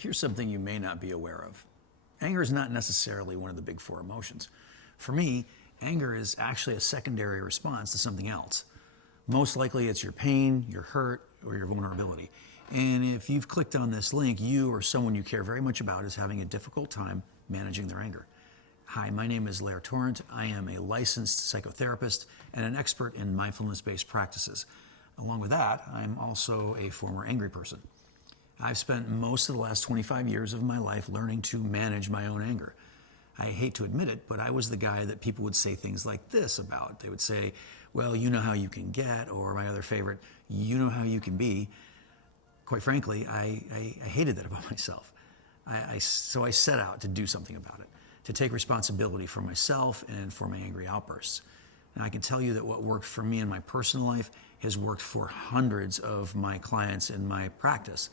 Here's something you may not be aware of. Anger is not necessarily one of the big four emotions. For me, anger is actually a secondary response to something else. Most likely it's your pain, your hurt, or your vulnerability. And if you've clicked on this link, you or someone you care very much about is having a difficult time managing their anger. Hi, my name is Lair. I am a licensed psychotherapist and an expert in mindfulness-based practices. Along with that, I'm also a former angry person. I've spent most of the last 25 years of my life learning to manage my own anger. I hate to admit it, but I was the guy that people would say things like this about. They would say, well, you know how you can get, or my other favorite, you know how you can be. Quite frankly, I hated that about myself. So I set out to do something about it, to take responsibility for myself and for my angry outbursts. And I can tell you that what worked for me in my personal life has worked for hundreds of my clients in my practice.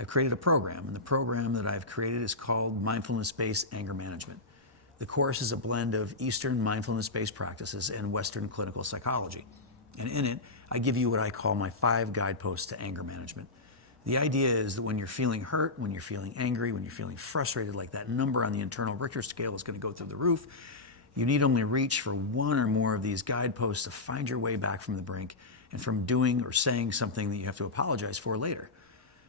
I've created a program, and the program that I've created is called Mindfulness-Based Anger Management. The course is a blend of Eastern mindfulness-based practices and Western clinical psychology. And in it, I give you what I call my 5 guideposts to anger management. The idea is that when you're feeling hurt, when you're feeling angry, when you're feeling frustrated, like that number on the internal Richter scale is going to go through the roof, you need only reach for one or more of these guideposts to find your way back from the brink and from doing or saying something that you have to apologize for later.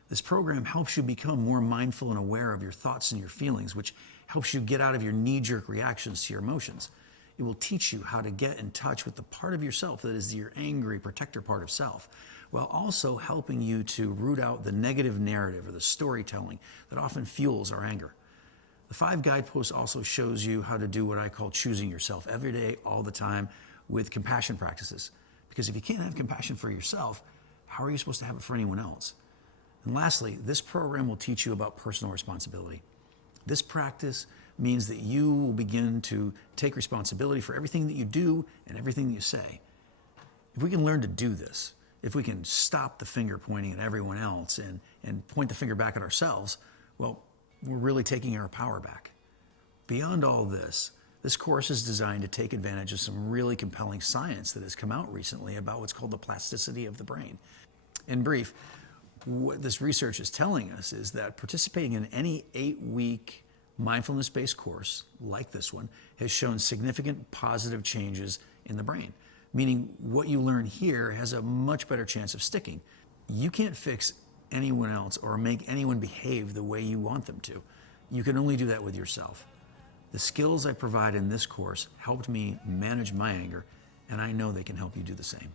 This program helps you become more mindful and aware of your thoughts and your feelings, which helps you get out of your knee-jerk reactions to your emotions. It will teach you how to get in touch with the part of yourself that is your angry protector part of self, while also helping you to root out the negative narrative or the storytelling that often fuels our anger. The 5 guideposts also shows you how to do what I call choosing yourself every day, all the time, with compassion practices. Because if you can't have compassion for yourself, how are you supposed to have it for anyone else? And lastly, this program will teach you about personal responsibility. This practice means that you will begin to take responsibility for everything that you do and everything that you say. If we can learn to do this, if we can stop the finger pointing at everyone else and point the finger back at ourselves, well, we're really taking our power back. Beyond all this course is designed to take advantage of some really compelling science that has come out recently about what's called the plasticity of the brain. In brief, what this research is telling us is that participating in any 8-week mindfulness-based course like this one has shown significant positive changes in the brain, meaning what you learn here has a much better chance of sticking. You can't fix anyone else or make anyone behave the way you want them to. You can only do that with yourself. The skills I provide in this course helped me manage my anger, and I know they can help you do the same.